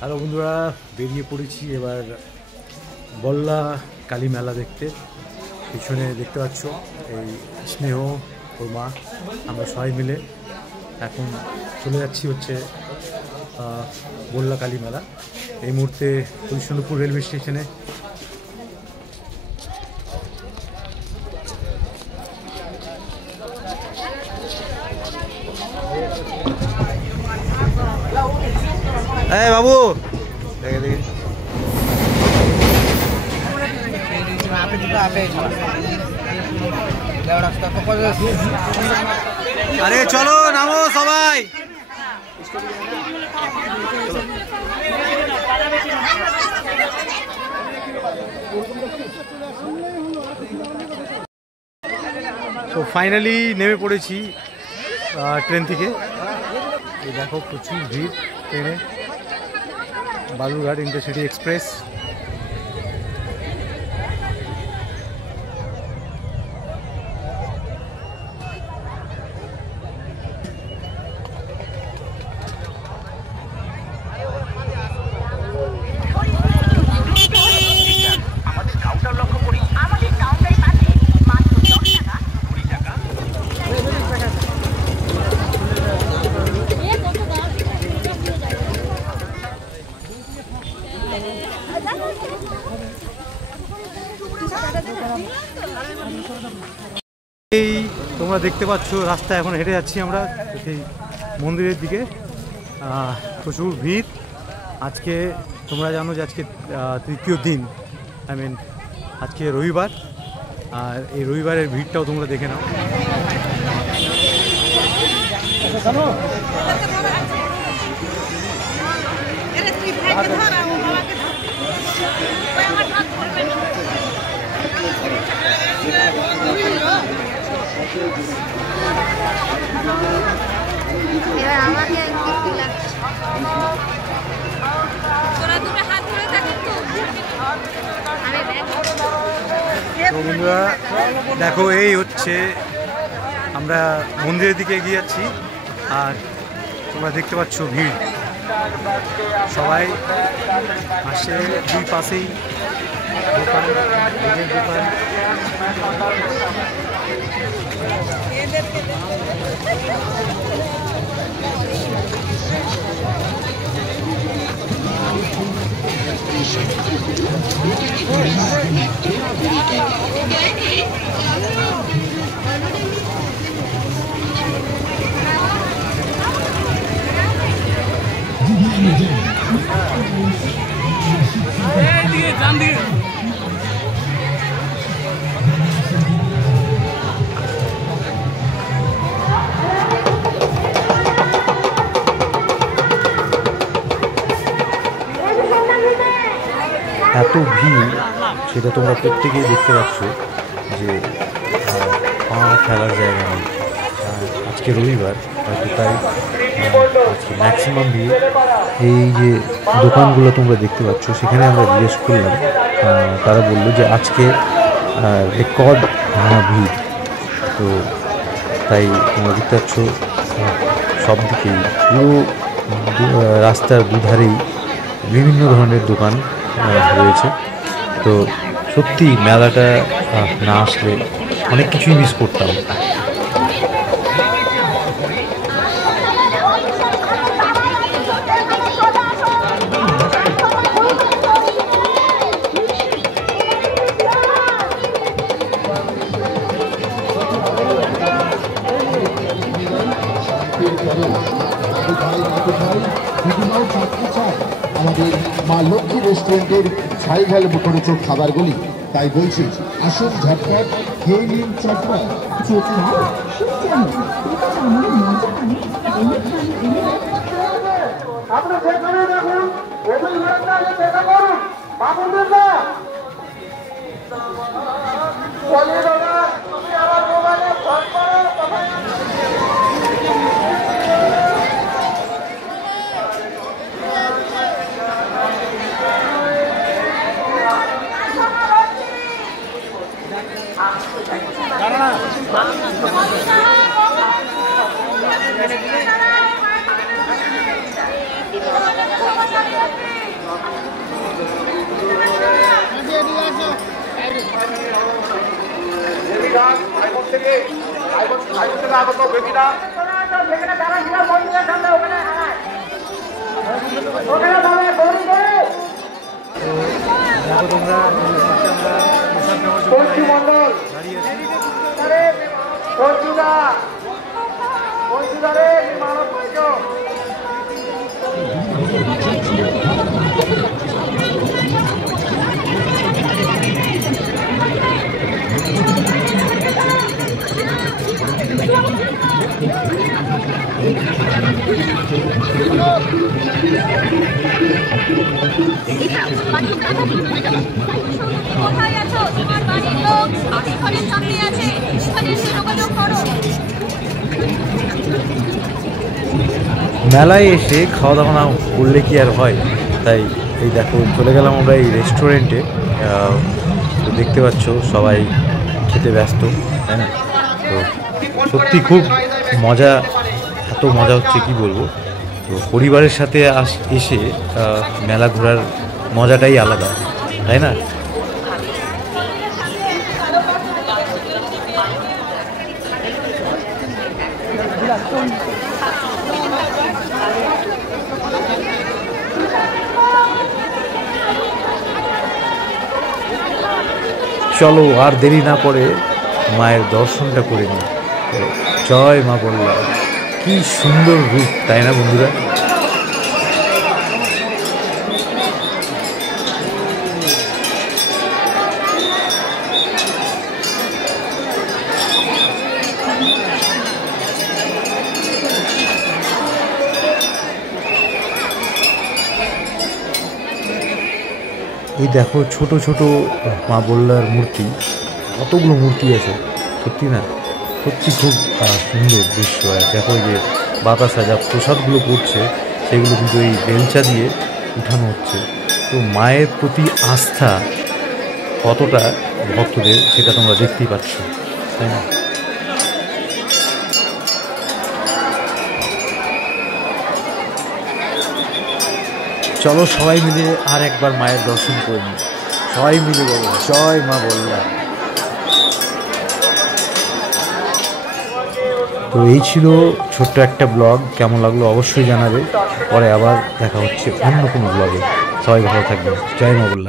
Hello বন্ধুরা, বেরিয়ে পড়েছি এবার বল্লা কালী মেলা দেখতে। পিছনে দেখতে পাচ্ছ এই স্নেহ ওর মা, আমরা সবাই মিলে এখন চলে যাচ্ছি হচ্ছে বল্লা কালী মেলা। এই মুহূর্তে হরিশ্চন্দ্রপুর রেলওয়ে স্টেশনে। এই বাবু দেখে দেখি, আরে চলো নামো সবাই। তো ফাইনালি নেমে পড়েছি ট্রেন থেকে। এই দেখো প্রচুর ভিড় ট্রেনে, বালুরঘাট ইন্টারসিটি এক্সপ্রেস। এই তোমরা দেখতে পাচ্ছ রাস্তা, এখন হেঁটে যাচ্ছি আমরা সেই মন্দিরের দিকে। প্রচুর ভিড় আজকে। তোমরা জানো যে আজকে তৃতীয় দিন, আজকে রবিবার, আর এই রবিবারের ভিড়টাও তোমরা দেখে নাও। এবার আমাকে বন্ধুরা দেখো, এই হচ্ছে আমরা মন্দিরের দিকে এগিয়ে যাচ্ছি, আর তোমরা দেখতে পাচ্ছ ভিড়। সবাই আসে, দুই পাশেই দোকান, দোকান। এত ভিড়, সেটা তোমরা প্রত্যেকেই দেখতে পাচ্ছ যে পা ফেলার জায়গা নেই। আজকে রবিবার, হয়তো তাই আজকে ম্যাক্সিমাম ভিড়। এই যে দোকানগুলো তোমরা দেখতে পাচ্ছ, সেখানে আমরা জিজ্ঞেস করলাম, তারা বললো যে আজকে রেকর্ড ভাঙা ভিড়। তো তাই তোমরা দেখতে পাচ্ছ সব দিকেই, পুরো রাস্তার দুধারেই বিভিন্ন ধরনের দোকান রয়েছে। তো সত্যি মেলাটা না আসলে অনেক কিছুই মিস করতাম। আমাদের মা লক্ষ্মী রেস্টুরেন্টের ছাই ঝাল মুখরোচক খাবারগুলি, তাই বলছি আসুন ঝটপট খেয়ে নিন চটপট। আপনি যেখানে দেখুন দেখা করুন তুমি আমার মোবাইলে ফোন করো। দাঁড়া কোথায় আছো? তোমার বাড়ির লোক এখানে সামনে আছে, এখানে এসে যোগাযোগ করো। মেলায় এসে খাওয়া দাওয়া না করলে কি আর হয়, তাই এই দেখো চলে গেলাম আমরা এই রেস্টুরেন্টে। তো দেখতে পাচ্ছ সবাই খেতে ব্যস্ত, তাই না? তো সত্যি খুব মজা, এত মজা হচ্ছে কি বলবো। তো পরিবারের সাথে এসে মেলা ঘোরার মজাটাই আলাদা, তাই না? চলো আর দেরি না করে মায়ের দর্শনটা করে নিই। জয় মা বললা, কি সুন্দর রূপ, তাই না বন্ধুরা? এই দেখো ছোট ছোট মা বললার মূর্তি, কতগুলো মূর্তি আছে, সত্যি না? সত্যি খুব সুন্দর দৃশ্য। দেখো যে বাতাসা যা প্রসাদগুলো পড়ছে সেগুলো কিন্তু এই বেলচা দিয়ে উঠানো হচ্ছে। তো মায়ের প্রতি আস্থা কতটা ভক্তদের সেটা তোমরা দেখতেই পাচ্ছ, তাই না? চলো সবাই মিলে আর একবার মায়ের দর্শন করে নিই। সবাই মিলে বলো জয় মা বললা। তো এই ছিল ছোট্ট একটা ব্লগ, কেমন লাগলো অবশ্যই জানাবে। পরে আবার দেখা হচ্ছে অন্য কোনো ব্লগে। সবাই ভালো থাকবেন, জয় মা বললা।